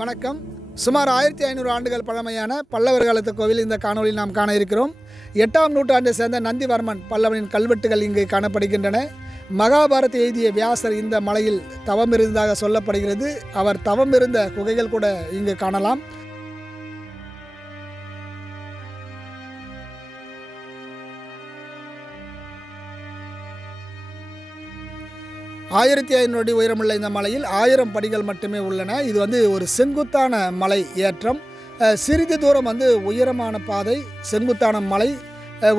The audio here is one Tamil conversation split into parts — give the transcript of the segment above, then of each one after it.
வணக்கம். சுமார் ஆயிரத்தி ஐநூறு ஆண்டுகள் பழமையான பல்லவர் காலத்து கோவில் இந்த காணொலியில் நாம் காண இருக்கிறோம். எட்டாம் நூற்றாண்டை சேர்ந்த நந்திவர்மன் பல்லவனின் கல்வெட்டுகள் இங்கு காணப்படுகின்றன. மகாபாரத் எழுதிய வியாசர் இந்த மலையில் தவம் இருந்ததாக சொல்லப்படுகிறது. அவர் தவம் இருந்த குகைகள் கூட இங்கு காணலாம். ஆயிரத்தி ஐநூறு அடி உயரமுள்ள இந்த மலையில் ஆயிரம் படிகள் மட்டுமே உள்ளன. இது வந்து ஒரு செங்குத்தான மலை ஏற்றம். சிறிது தூரம் வந்து உயரமான பாதை செங்குத்தான மலை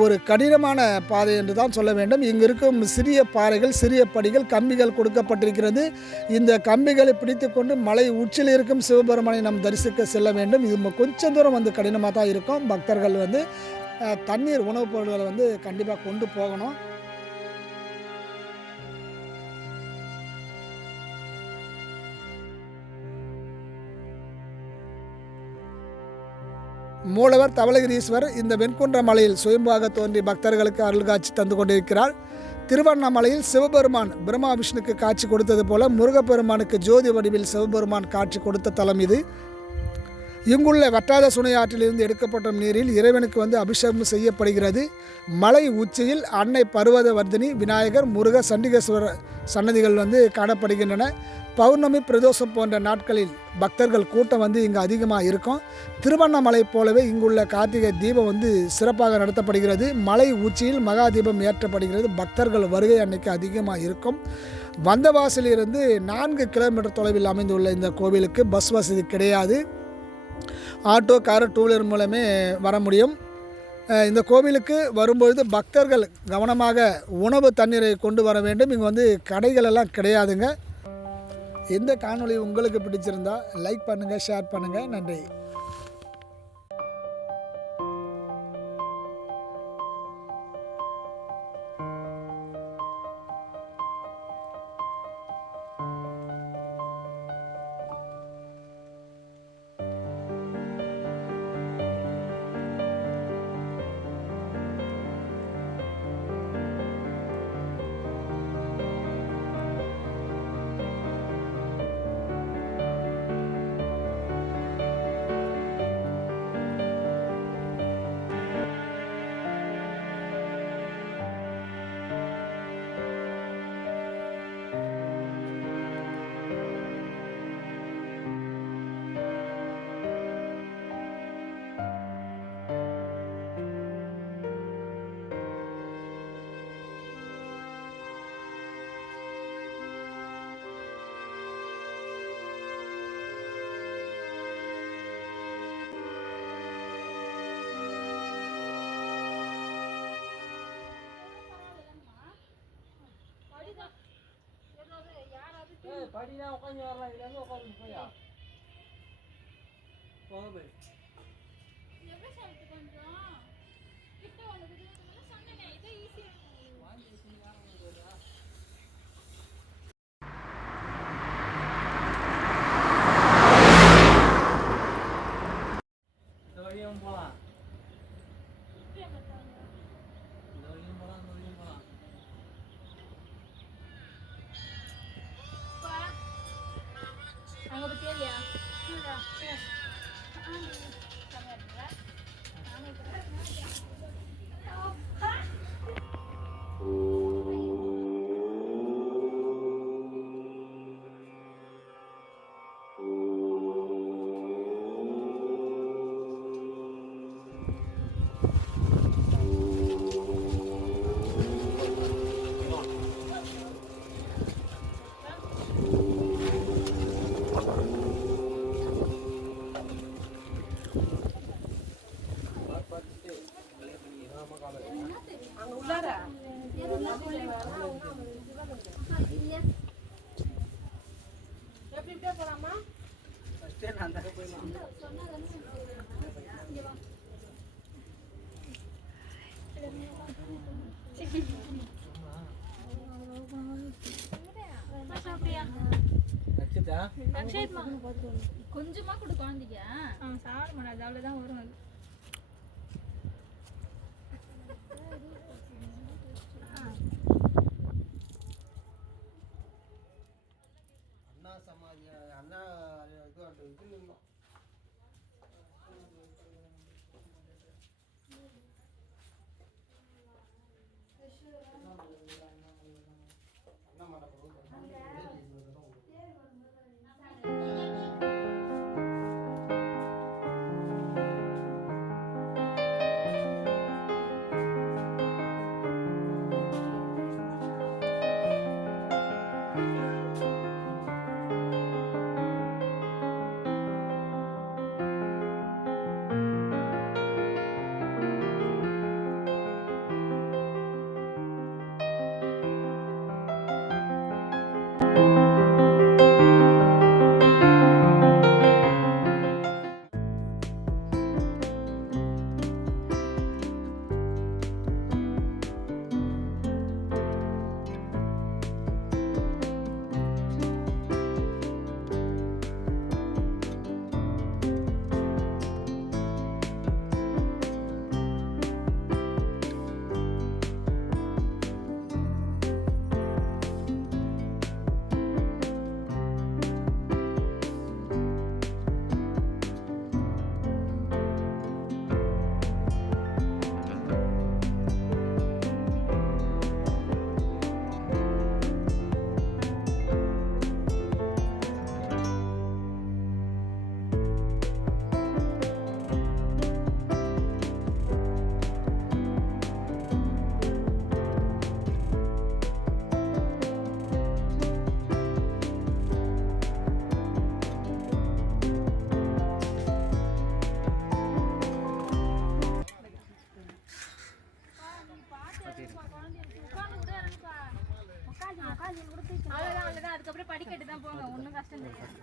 ஒரு கடினமான பாதை என்று தான் சொல்ல வேண்டும். இங்கு இருக்கும் சிறிய பாறைகள் சிறிய படிகள் கம்பிகள் கொடுக்கப்பட்டிருக்கிறது. இந்த கம்பிகளை பிடித்து கொண்டு மலை உச்சியில் இருக்கும் சிவபெருமானை நாம் தரிசிக்க செல்ல வேண்டும். இது கொஞ்சம் தூரம் வந்து கடினமாக தான் இருக்கும். பக்தர்கள் வந்து தண்ணீர் உணவுப் பொருட்களை வந்து கண்டிப்பாக கொண்டு போகணும். மூலவர் தவளகிரீஸ்வரர் இந்த வெண்குன்ற மலையில் சுயம்பாக தோன்றி பக்தர்களுக்கு அருள்காட்சி தந்து கொண்டிருக்கிறார். திருவண்ணாமலையில் சிவபெருமான் பிரம்மா விஷ்ணுக்கு காட்சி கொடுத்தது போல முருகப்பெருமானுக்கு ஜோதி வடிவில் சிவபெருமான் காட்சி கொடுத்த தலம் இது. இங்குள்ள வட்டாத சுனை ஆற்றிலிருந்து எடுக்கப்பட்ட நீரில் இறைவனுக்கு வந்து அபிஷேகம் செய்யப்படுகிறது. மலை உச்சியில் அன்னை பர்வதவர்தினி விநாயகர் முருக சண்டிகேஸ்வரர் சன்னதிகள் வந்து காணப்படுகின்றன. பௌர்ணமி பிரதோஷம் போன்ற நாட்களில் பக்தர்கள் கூட்டம் வந்து இங்கு அதிகமாக இருக்கும். திருவண்ணாமலை போலவே இங்குள்ள கார்த்திகை தீபம் வந்து சிறப்பாக நடத்தப்படுகிறது. மலை உச்சியில் மகா தீபம் ஏற்றப்படுகிறது. பக்தர்கள் வருகை அன்னைக்கு அதிகமாக இருக்கும். வந்தவாசிலிருந்து நான்கு கிலோமீட்டர் தொலைவில் அமைந்துள்ள இந்த கோவிலுக்கு பஸ் வசதி கிடையாது. ஆட்டோ கார் டூ வீலர் மூலமே வர முடியும். இந்த கோவிலுக்கு வரும்பொழுது பக்தர்கள் கவனமாக உணவு தண்ணீரை கொண்டு வர வேண்டும். இங்கே வந்து கடைகள் எல்லாம் கிடையாதுங்க. இந்த காணொளி உங்களுக்கு பிடிச்சிருந்தா லைக் பண்ணுங்கள் ஷேர் பண்ணுங்கள் நன்றி. உட்காந்து வரலாம் இதுல இருந்து உட்காந்து போயா போகுது இந்த வழியும் போலாம். ஃபர்ஸ்டே நான் தக்க போயிடலாம் வச்சுட்டா கொஞ்சமா கொடு குழந்தைக்கு. அவன் சாப்பிட மாட்டாது அவ்வளவுதான் வரும் அது. படிக்கட்டு தான் போங்க. ஒன்றும் கஷ்டம் தெரியாது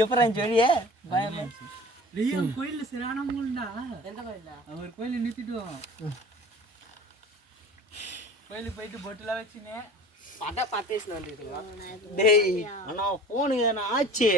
எப்பறம் வெளியே பயமா கோயில்ல மூலடா எந்த கோயில்ல அவர் கோயில நிறுத்திட்டோம் கோயிலுக்கு போயிட்டு பொட்டுலாம் வச்சுனே அதான் பர்ச்சேஸ்ல வந்துருக்கீங்களா டேய் அண்ணா போனுங்க ஆச்சு